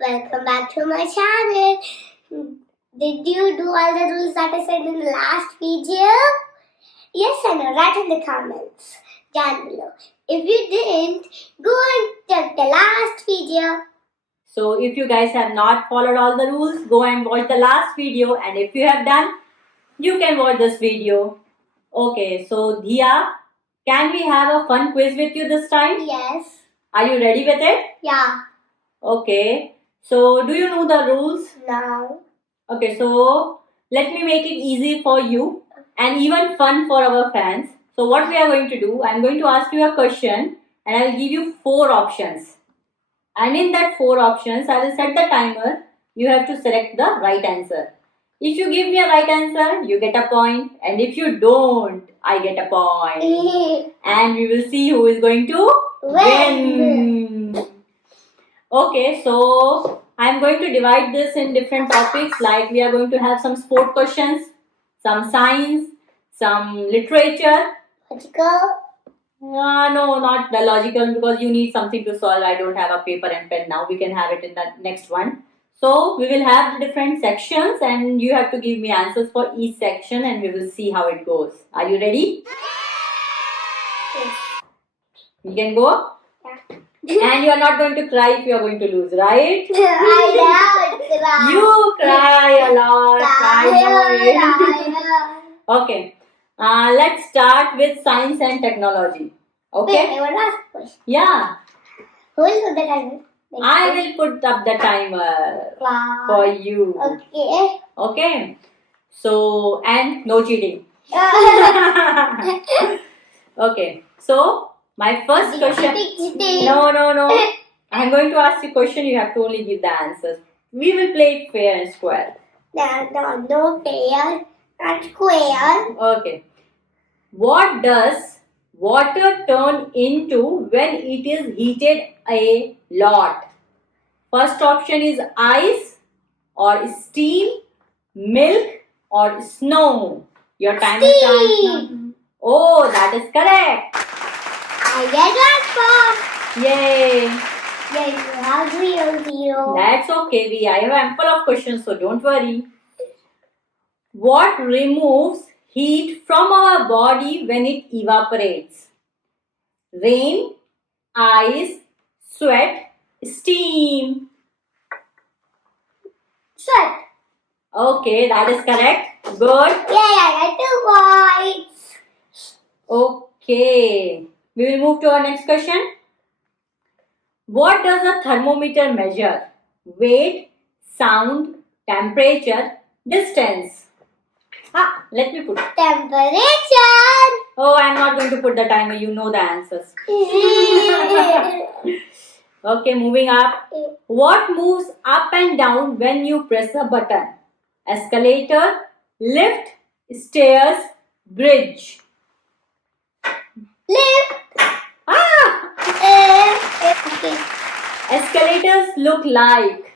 welcome back to my channel. Did you do all the rules that I said in the last video? Yes or no? Write in the comments down below. If you didn't, go and check the last video. So if you guys have not followed all the rules, go and watch the last video, and if you have done, you can watch this video. Okay, so Dhia, can we have a fun quiz with you this time? Yes. Are you ready with it? Yeah. Okay, so do you know the rules? No. Okay, so let me make it easy for you and even fun for our fans. So what we are going to do, I'm going to ask you a question and I will give you 4 options. And in that 4 options, I will set the timer. You have to select the right answer. If you give me a right answer, you get a point. And if you don't, I get a point. And we will see who is going to win. Okay, so I'm going to divide this in different topics. Like we are going to have some sport questions, some science, some literature. Logical. No, not the logical, because you need something to solve. I don't have a paper and pen now. We can have it in the next one. So we will have the different sections and you have to give me answers for each section and we will see how it goes. Are you ready? Yes. We can go? Yeah. And you are not going to cry if you are going to lose, right? I know. You cry a lot. I know. Okay. Let's start with science and technology. Okay? Wait, I want to ask a question. Yeah. Who will put the timer? I will put up the timer Wow. for you. Okay. Okay. So, and no cheating. Okay. So, my first question. No. I'm going to ask you a question. You have to only give the answers. We will play it fair and square. No fair, not square. Okay. What does water turn into when it is heated a lot? First option is ice or steam, milk or snow. Your time is starts now. Oh, that is correct. I get 1 point. Yay. Yes, you have 0. That's okay. I have ample of questions, so don't worry. What removes heat from our body when it evaporates? Rain, ice, sweat, steam. Sweat. Okay, that is correct. Good. Yay, I got 2 points. Okay. We will move to our next question. What does a thermometer measure? Weight, sound, temperature, distance. Let me put. Temperature. Oh, I'm not going to put the timer. You know the answers. Okay, moving up. What moves up and down when you press a button? Escalator, lift, stairs, bridge. Lift. Okay. Escalators look like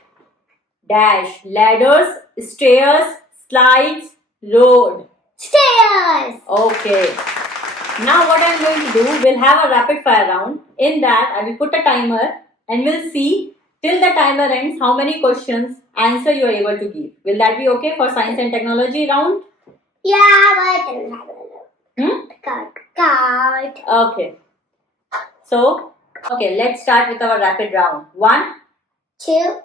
dash, ladders, stairs, slides, road. Stairs. Okay. Now what I'm going to do, we'll have a rapid fire round. In that, I will put a timer and we'll see till the timer ends how many questions answer you are able to give. Will that be okay for science and technology round? Yeah, but I don't have a card. Okay. So, okay, let's start with our rapid round. 1, 2,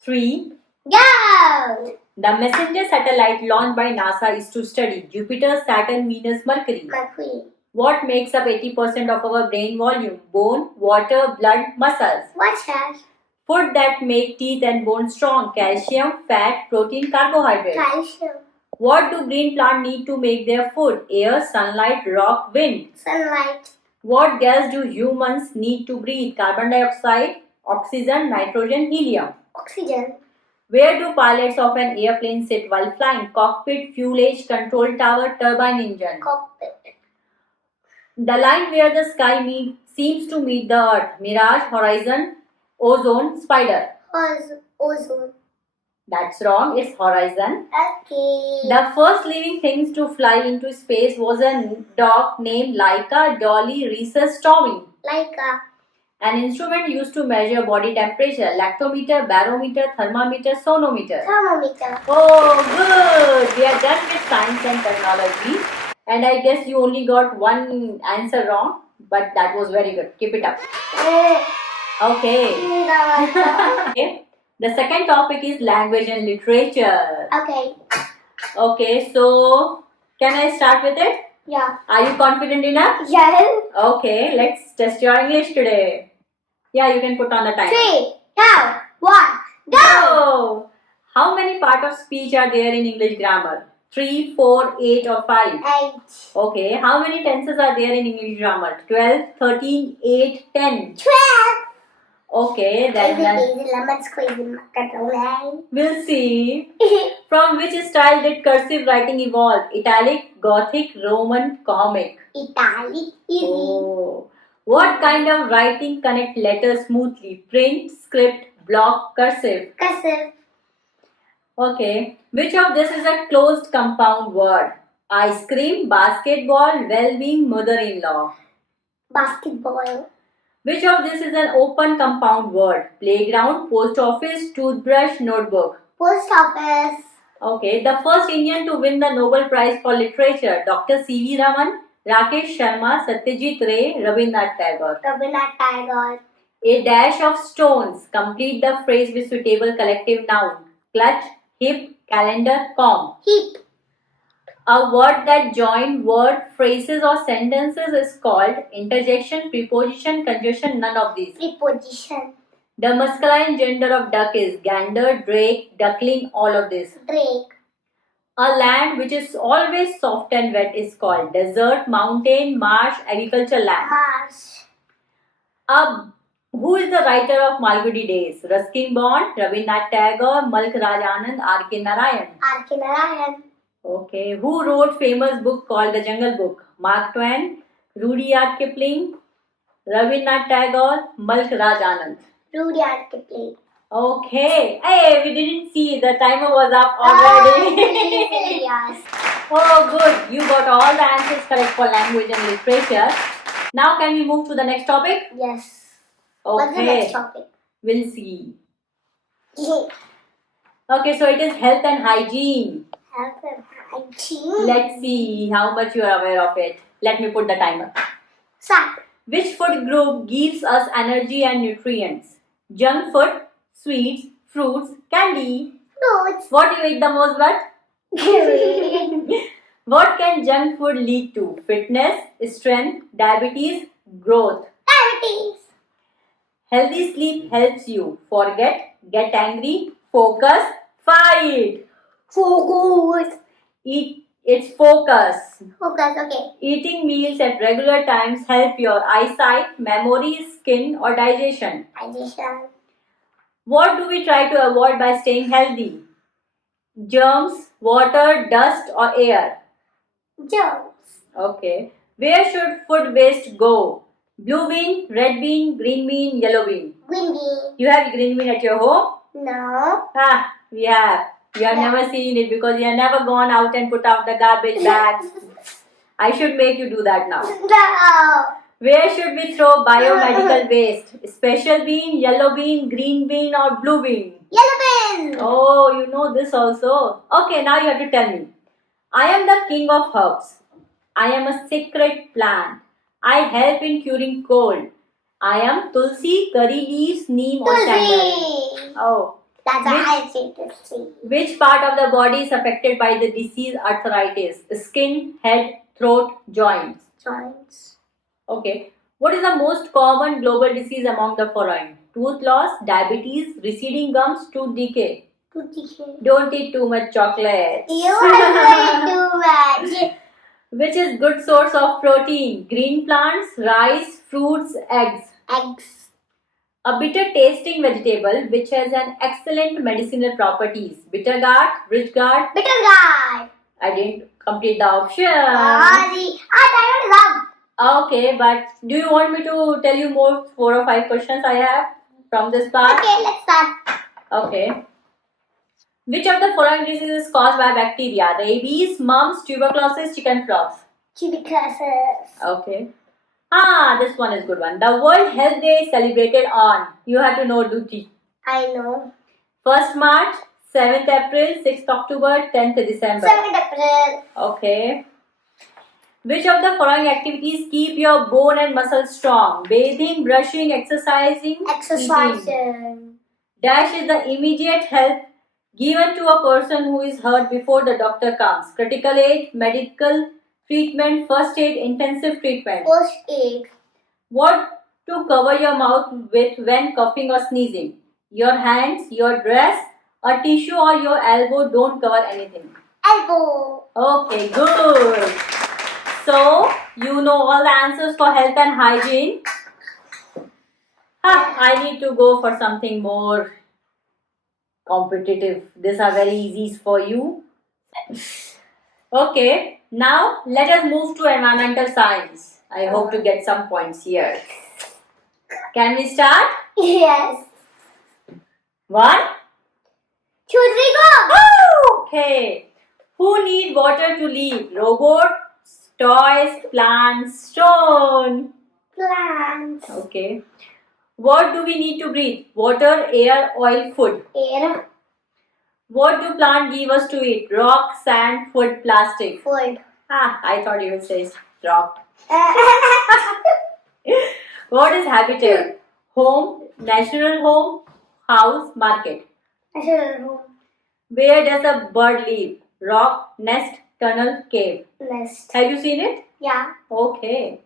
3. go. The messenger satellite launched by NASA is to study Jupiter, Saturn, Venus, Mercury. Mercury. What makes up 80% of our brain volume? Bone, water, blood, muscles. What's that? Food that make teeth and bones strong. Calcium, fat, protein, carbohydrate. Calcium. What do green plants need to make their food? Air, sunlight, rock, wind. Sunlight. What gas do humans need to breathe? Carbon dioxide, oxygen, nitrogen, helium. Oxygen. Where do pilots of an airplane sit while flying? Cockpit, fuselage, control tower, turbine engine. Cockpit. The line where the sky seems to meet the earth. Mirage, horizon, ozone, spider. Ozone. That's wrong. It's horizon. Okay. The first living things to fly into space was a dog named Laika, Dolly, Rhesus, Tommy. Laika. An instrument used to measure body temperature. Lactometer, barometer, thermometer, sonometer. Thermometer. Oh, good. We are done with science and technology. And I guess you only got one answer wrong, but that was very good. Keep it up. Okay. Okay. The second topic is language and literature. Okay. Okay, so can I start with it? Yeah. Are you confident enough? Yes. Okay, let's test your English today. Yeah, you can put on the timer. 3, 2, 1, go! Go! How many parts of speech are there in English grammar? 3, 4, 8 or 5? 8. Okay, how many tenses are there in English grammar? 12, 13, 8, 10. 12. Okay, then Lemon squeezy macaroni. we'll see. From which style did cursive writing evolve? Italic, Gothic, Roman, comic? Italic. Easy. Oh. What kind of writing connect letters smoothly? Print, script, block, cursive? Cursive. Okay. Which of this is a closed compound word? Ice cream, basketball, well-being, mother-in-law? Basketball. Which of this is an open compound word? Playground, post office, toothbrush, notebook? Post office. Okay. The first Indian to win the Nobel Prize for Literature? Dr. C.V. Raman, Rakesh Sharma, Satyajit Ray, Rabindranath Tagore? Rabindranath Tagore. A dash of stones. Complete the phrase with suitable collective noun. Clutch, hip, calendar, comb. Heap. A word that join word, phrases or sentences is called interjection, preposition, conjunction, none of these. Preposition. The masculine gender of duck is gander, drake, duckling, all of this. Drake. A land which is always soft and wet is called desert, mountain, marsh, agriculture land. Marsh. Who is the writer of Malgudi Days? Ruskin Bond, Rabindranath Tagore, Malk Raj Anand, R.K. Narayan. R.K. Narayan. Okay. Who wrote famous book called The Jungle Book? Mark Twain, Rudyard Kipling, Rabindranath Tagore, Malk Raj Anand. Rudyard Kipling. Okay. Hey, we didn't see. The timer was up already. Yes. Oh, good. You got all the answers correct for language and literature. Now can we move to the next topic? Yes. Okay. What's the next topic? We'll see. Okay, so it is health and hygiene. Health and hygiene. Let's see how much you are aware of it. Let me put the timer. Start. Which food group gives us energy and nutrients? Junk food, sweets, fruits, candy. Fruits. What do you eat the most but? What can junk food lead to? Fitness, strength, diabetes, growth. Diabetes. Healthy sleep helps you forget, get angry, focus, fight. Focus. It's focus. Focus, okay. Eating meals at regular times help your eyesight, memory, skin or digestion. Digestion. What do we try to avoid by staying healthy? Germs, water, dust or air? Germs. Okay. Where should food waste go? Blue bean, red bean, green bean, yellow bean. Green bean. You have green bean at your home? No. Ah, we have. You have never seen it because you have never gone out and put out the garbage bags. I should make you do that now. No. Where should we throw biomedical waste? Special bean, yellow bean, green bean or blue bean? Yellow bean. Oh, you know this also. Okay, now you have to tell me. I am the king of herbs. I am a sacred plant. I help in curing cold. I am tulsi, curry leaves, neem or sandal. Tulsi. Oh. That's why I say tulsi. Which part of the body is affected by the disease arthritis? Skin, head, throat, joints. Joints. Okay. What is the most common global disease among the following? Tooth loss, diabetes, receding gums, tooth decay. Tooth decay. Don't eat too much chocolate. You are doing too much. Which is good source of protein? Green plants, rice, fruits, eggs. Eggs. A bitter tasting vegetable which has an excellent medicinal properties. Bitter gourd, bridge gourd. Bitter gourd. I didn't complete the option. Okay, but do you want me to tell you more 4 or 5 questions I have from this part? Okay, let's start. Okay. Which of the following diseases is caused by bacteria? Rabies, mumps, tuberculosis, chickenpox. Tuberculosis. Okay. This one is good one. The World Health Day is celebrated on. You have to know, Duty. I know. 1st March, 7th April, 6th October, 10th December. 7th April. Okay. Which of the following activities keep your bone and muscles strong? Bathing, brushing, exercising, eating. Exercising. Dash is the immediate help given to a person who is hurt before the doctor comes. Critical aid, medical treatment, first aid, intensive treatment. First aid. What to cover your mouth with when coughing or sneezing? Your hands, your dress, a tissue or your elbow. Don't cover anything. Elbow. Okay, good. So, you know all the answers for health and hygiene. I need to go for something more competitive. These are very easy for you. Okay, now let us move to environmental science. I hope to get some points here. Can we start? Yes. 1, 2, 3, go. Okay. Who need water to live? Robots, toys, plants, stone. Plants. Okay. What do we need to breathe? Water, air, oil, food. Air. What do plants give us to eat? Rock, sand, food, plastic. Food. I thought you would say rock. What is habitat? Home, natural home, house, market. Natural home. Where does a bird live? Rock, nest, tunnel, cave. Nest. Have you seen it? Yeah. Okay.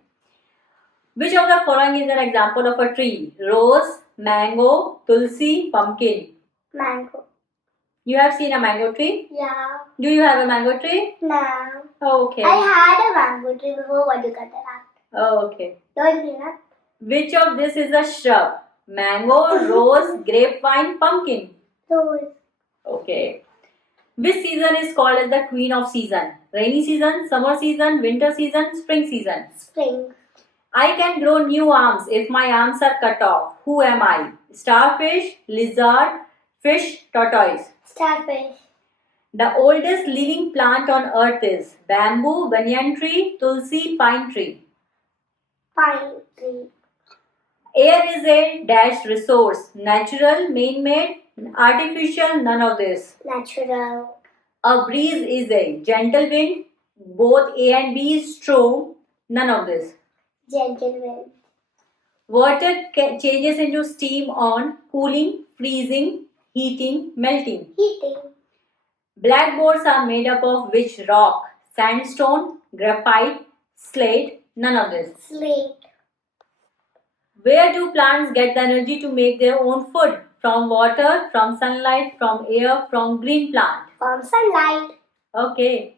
Which of the following is an example of a tree? Rose, mango, tulsi, pumpkin. Mango. You have seen a mango tree? Yeah. Do you have a mango tree? No. Okay. I had a mango tree before. What you got that? Okay. Don't you know? Which of this is a shrub? Mango, rose, grapevine, pumpkin. Rose. Okay. Which season is called as the queen of season? Rainy season, summer season, winter season, spring season. Spring. I can grow new arms if my arms are cut off. Who am I? Starfish, lizard, fish, tortoise. Starfish. The oldest living plant on earth is bamboo, banyan tree, tulsi, pine tree. Pine tree. Air is a dash resource. Natural, man-made, artificial, none of this. Natural. A breeze is a gentle wind. Both A and B is strong, none of this. Gentle wind. Water changes into steam on cooling, freezing, heating, melting. Heating. Blackboards are made up of which rock? Sandstone, graphite, slate, none of this. Slate. Where do plants get the energy to make their own food? From water, from sunlight, from air, from green plant. From sunlight. Okay.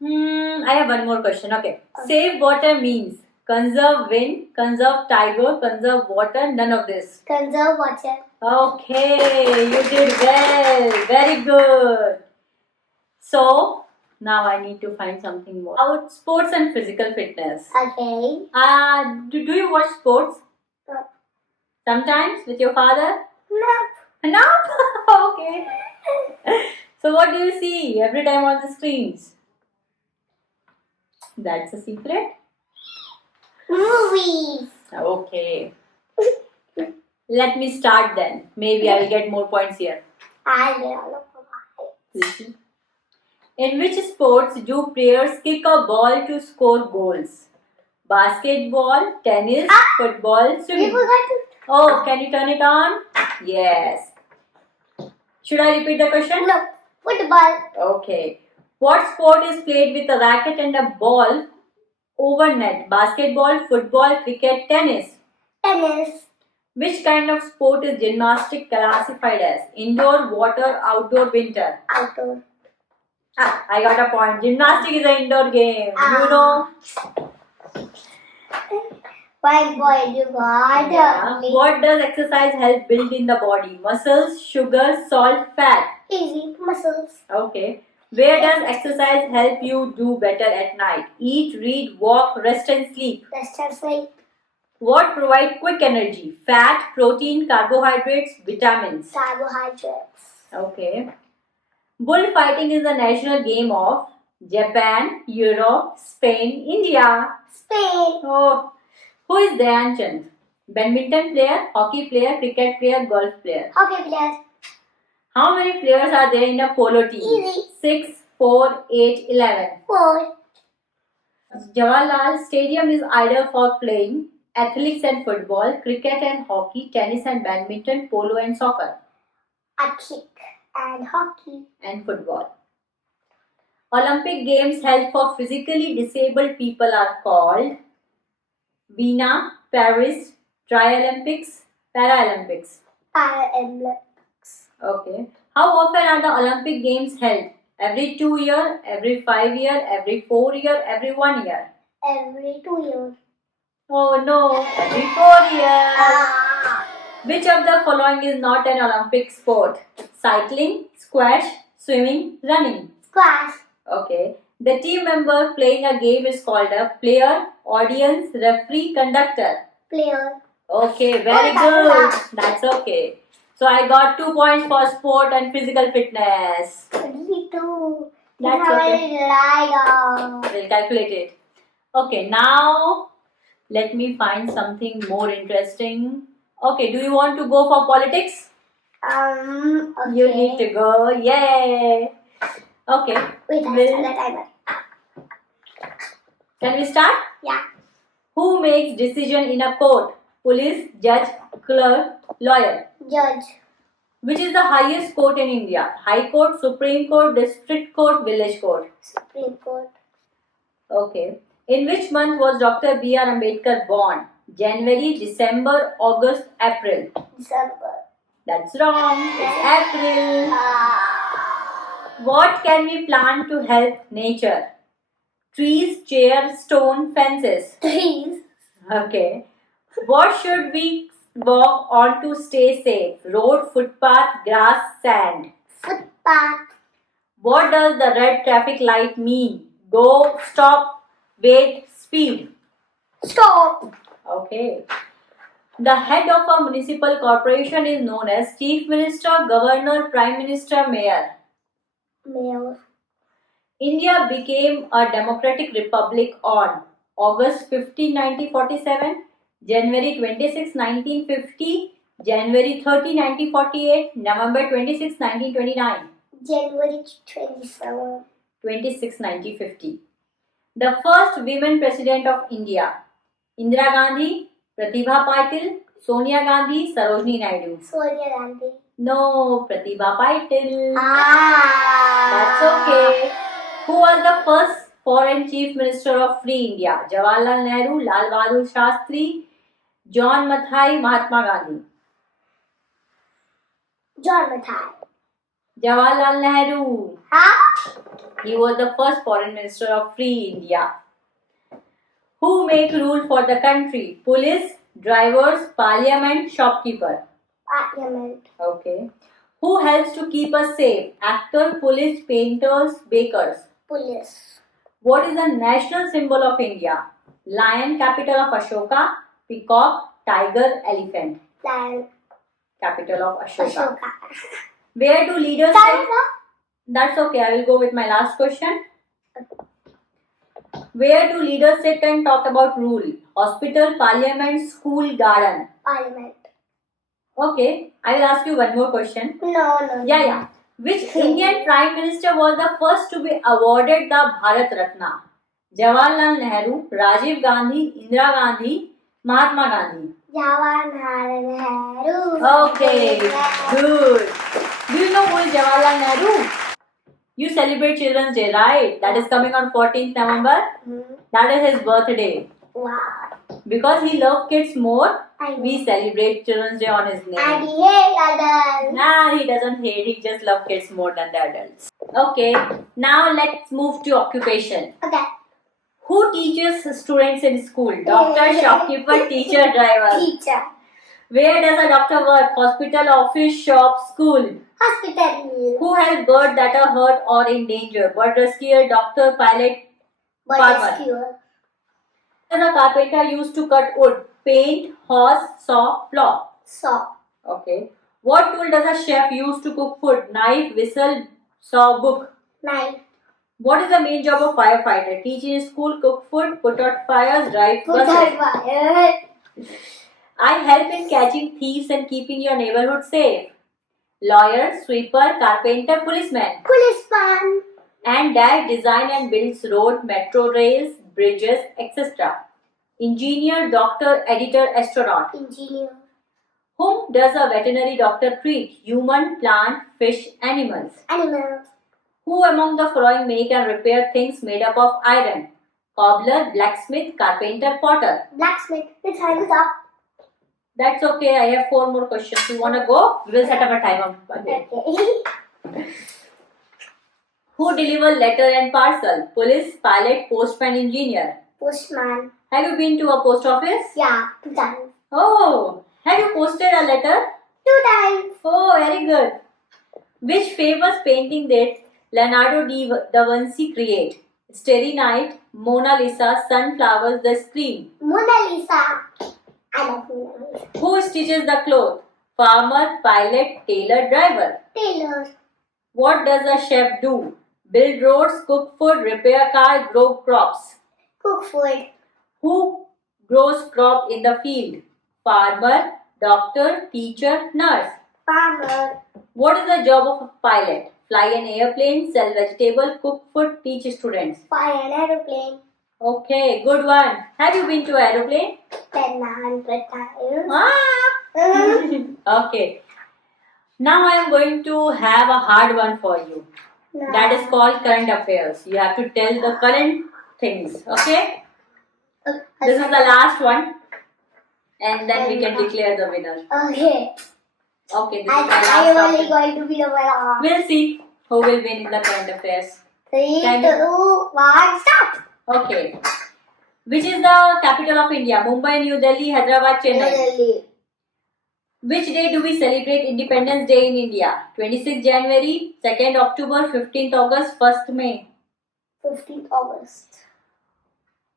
I have one more question. Okay. Save water means conserve wind, conserve tiger, conserve water, none of this. Conserve water. Okay, you did well. Very good. So, now I need to find something more. About sports and physical fitness. Okay. Do you watch sports? No. Sometimes with your father? No. No? Okay. So, what do you see every time on the screens? That's a secret? Movies. Okay. Let me start then. Maybe I will get more points here. I will. Listen. In which sports do players kick a ball to score goals? Basketball, tennis, football, You swimming. forgot to. Oh, can you turn it on? Yes. Should I repeat the question? No. Football. Okay. What sport is played with a racket and a ball over net? Basketball, football, cricket, tennis. Tennis. Which kind of sport is gymnastic classified as? Indoor, water, outdoor, winter? Outdoor. I got a point. Gymnastic is an indoor game. You know. One point you got. Yeah. What does exercise help build in the body? Muscles, sugar, salt, fat. Easy. Muscles. Okay. Where does exercise help you do better at night? Eat, read, walk, rest and sleep. Rest and sleep. What provide quick energy? Fat, protein, carbohydrates, vitamins. Carbohydrates. Okay. Bullfighting is the national game of Japan, Europe, Spain, India. Spain. Oh, who is Dhyan Chand? Badminton player, hockey player, cricket player, golf player. Hockey player. How many players are there in a polo team? Easy. 6, 4, 8, 11. 4. Jawaharlal Stadium is ideal for playing athletics and football, cricket and hockey, tennis and badminton, polo and soccer, Athletic and hockey. and football. Olympic Games held for physically disabled people are called Vienna, Paris, Triolympics, Paralympics. Paralympics. Okay. How often are the Olympic Games held? Every 2 years, every 5 years, every 4 years, every 1 year? Every 2 years. Oh no, every 4 years. Ah. Which of the following is not an Olympic sport? Cycling, squash, swimming, running. Squash. Okay. The team member playing a game is called a player, audience, referee, conductor. Player. Okay, very good. That's okay. So I got 2 points for sport and physical fitness. Me too. That's okay. We'll calculate it. Okay, now let me find something more interesting. Okay, do you want to go for politics? Okay. You need to go. Yay! Okay. Wait, I Will- start the timer. Can we start? Yeah. Who makes decision in a court? Police, judge, clerk, lawyer. Judge. Which is the highest court in India? High Court, Supreme Court, District Court, Village Court. Supreme Court. Okay. In which month was Dr. B.R. Ambedkar born? January, December, August, April. December. That's wrong. It's April. Ah. What can we plant to help nature? Trees, chairs, stone, fences. Trees. Okay. What should we walk on to stay safe? Road, footpath, grass, sand. Footpath. What does the red traffic light mean? Go, stop, wait, speed. Stop. Okay. The head of a municipal corporation is known as Chief Minister, Governor, Prime Minister, Mayor. Mayor. India became a democratic republic on August 15, 1947, January 26, 1950, January 30, 1948, November 26, 1929, January 27. 26, 1950. The first women president of India, Indira Gandhi, Pratibha Patil, Sonia Gandhi, Sarojini Naidu. Sonia Gandhi. No, Pratibha Patil. Ah. That's okay. Who was the first foreign chief minister of Free India? Jawaharlal Nehru, Lal Bahadur Shastri, John Mathai, Mahatma Gandhi. John Mathai. Jawaharlal Nehru. Huh? He was the first foreign minister of Free India. Who make rule for the country? Police, drivers, parliament, shopkeeper. Parliament. Okay. Who helps to keep us safe? Actor, police, painters, bakers. Police. What is the national symbol of India? Lion, capital of Ashoka. Peacock, tiger, elephant. Lion. Capital of Ashoka. Ashoka. Where do leaders Tiger. sit? That's okay. I will go with my last question. Where do leaders sit and talk about rule? Hospital, parliament, school, garden. Parliament. Okay. I will ask you one more question. No. Yeah. Which Indian Prime Minister was the first to be awarded the Bharat Ratna? Jawaharlal Nehru, Rajiv Gandhi, Indira Gandhi, Mahatma Gandhi. Jawaharlal Nehru. Okay, good. Do you know who is Jawaharlal Nehru? You celebrate Children's Day, right? That is coming on 14th November. That is his birthday. Wow. Because he loved kids more, I know. we celebrate Children's Day on his name. And he hates adults. Nah, he doesn't hate, he just loves kids more than the adults. Okay, now let's move to occupation. Okay. Who teaches students in school? Doctor, shopkeeper, teacher, driver. Teacher. Where does a doctor work? Hospital, office, shop, school. Hospital. Who help birds that are hurt or in danger? Bird rescuer, doctor, pilot, farmer. Rescuer. What does a carpenter use to cut wood? Paint, horse, saw, plow. Saw. Okay. What tool does a chef use to cook food? Knife, whistle, saw, book. Knife. What is the main job of firefighter? Teach in school, cook food, put out fires, drive Put buses. out fire. I help in catching thieves and keeping your neighborhood safe. Lawyer, sweeper, carpenter, policeman. Policeman. And dad design and builds road, metro rails, bridges, etc. Engineer, doctor, editor, astronaut. Engineer. Whom does a veterinary doctor treat? Human, plant, fish, animals. Animal. Who among the following make and repair things made up of iron? Cobbler, blacksmith, carpenter, potter. Blacksmith. The time is up. That's okay. I have 4 more questions. You want to go? We will set up a timer. Okay. Who deliver letter and parcel? Police, pilot, postman, engineer. Postman. Have you been to a post office? Yeah. 2 times. Oh, have you posted a letter? 2 times. Oh, very good. Which famous painting did Leonardo da Vinci create? Starry Night, Mona Lisa, Sunflowers, The Scream. Mona Lisa. I love Mona Lisa. Who stitches the cloth? Farmer, pilot, tailor, driver. Tailor. What does a chef do? Build roads, cook food, repair car, grow crops. Cook food. Who grows crop in the field? Farmer, doctor, teacher, nurse. Farmer. What is the job of a pilot? Fly an airplane, sell vegetable, cook food, teach students. Fly an aeroplane. Okay, good one. Have you been to aeroplane? 100 times. Ah! Okay. Now I am going to have a hard one for you. No. That is called current affairs. You have to tell the current things. Okay? This is the last one. And then we can declare the winner. Okay. Okay, this is the I am last only option. going to be the winner. We'll see who will win in the current affairs. 3, Can 2, you- 1, stop. Okay. Which is the capital of India? Mumbai, New Delhi, Hyderabad, Chennai. Delhi. Which day do we celebrate Independence Day in India? 26th January, 2nd October, 15th August, 1st May. 15th August.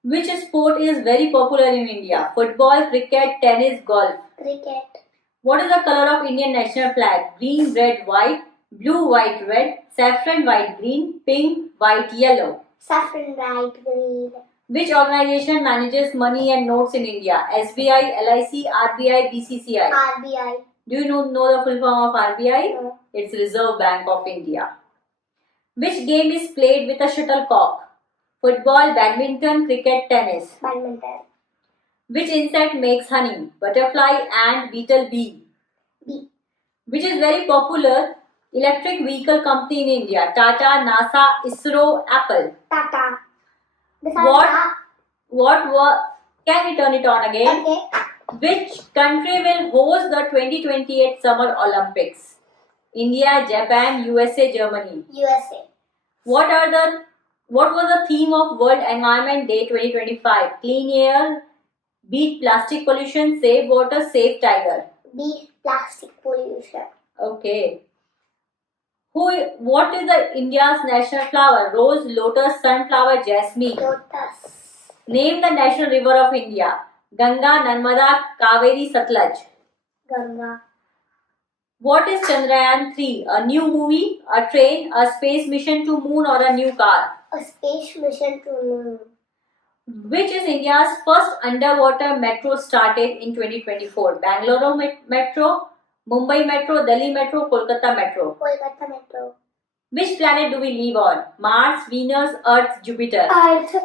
Which sport is very popular in India? Football, cricket, tennis, golf. Cricket. What is the color of Indian national flag? Green, red, white, blue, white, red, saffron, white, green, pink, white, yellow. Saffron, white, green. Which organization manages money and notes in India? SBI, LIC, RBI, BCCI. RBI. Do you know the full form of RBI? No. It's Reserve Bank of India. Which game is played with a shuttlecock? Football, badminton, cricket, tennis. Badminton. Which insect makes honey? Butterfly, ant, beetle, bee. B. Which is very popular electric vehicle company in India? Tata, NASA, ISRO, Apple. Tata. This What can we turn it on again? Okay. Which country will host the 2028 Summer Olympics? India, Japan, USA, Germany. USA. What was the theme of World Environment Day 2025? Clean air, beat plastic pollution, save water, save tiger. B. Plastic pollution. Okay. What is the India's national flower? Rose, lotus, sunflower, jasmine. Lotus. Name the national river of India. Ganga, Narmada, Kaveri, Satluj. Ganga. What is Chandrayaan 3? A new movie, a train, a space mission to moon or a new car? A space mission to moon. Which is India's first underwater metro started in 2024? Bangalore Metro, Mumbai Metro, Delhi Metro, Kolkata Metro. Kolkata Metro. Which planet do we live on? Mars, Venus, Earth, Jupiter. Earth.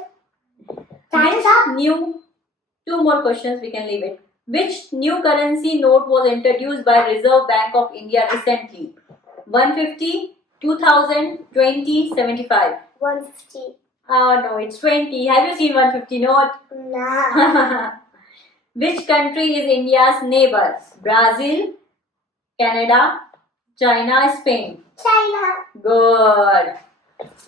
Time's up. New 2 more questions, we can leave it. Which new currency note was introduced by Reserve Bank of India recently? 150, 2000, 20, 75. 150. Oh no, it's 20. Have you seen 150 note? Nah. Which country is India's neighbors? Brazil, Canada, China, Spain. China. Good.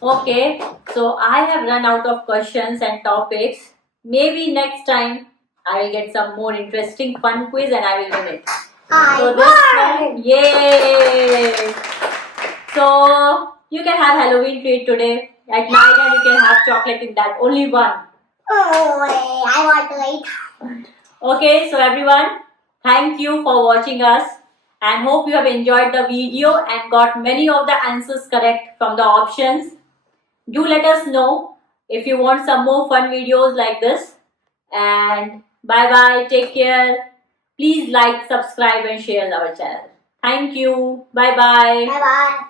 Okay, so I have run out of questions and topics. Maybe next time I will get some more interesting fun quiz and I will win it. So I won. Yay! So you can have Halloween treat today at night and you can have chocolate in that. Only one. Oh, I want to eat. Okay, so everyone, thank you for watching us and hope you have enjoyed the video and got many of the answers correct from the options. Do let us know if you want some more fun videos like this. And bye bye. Take care. Please like, subscribe, and share our channel. Thank you. Bye bye. Bye bye.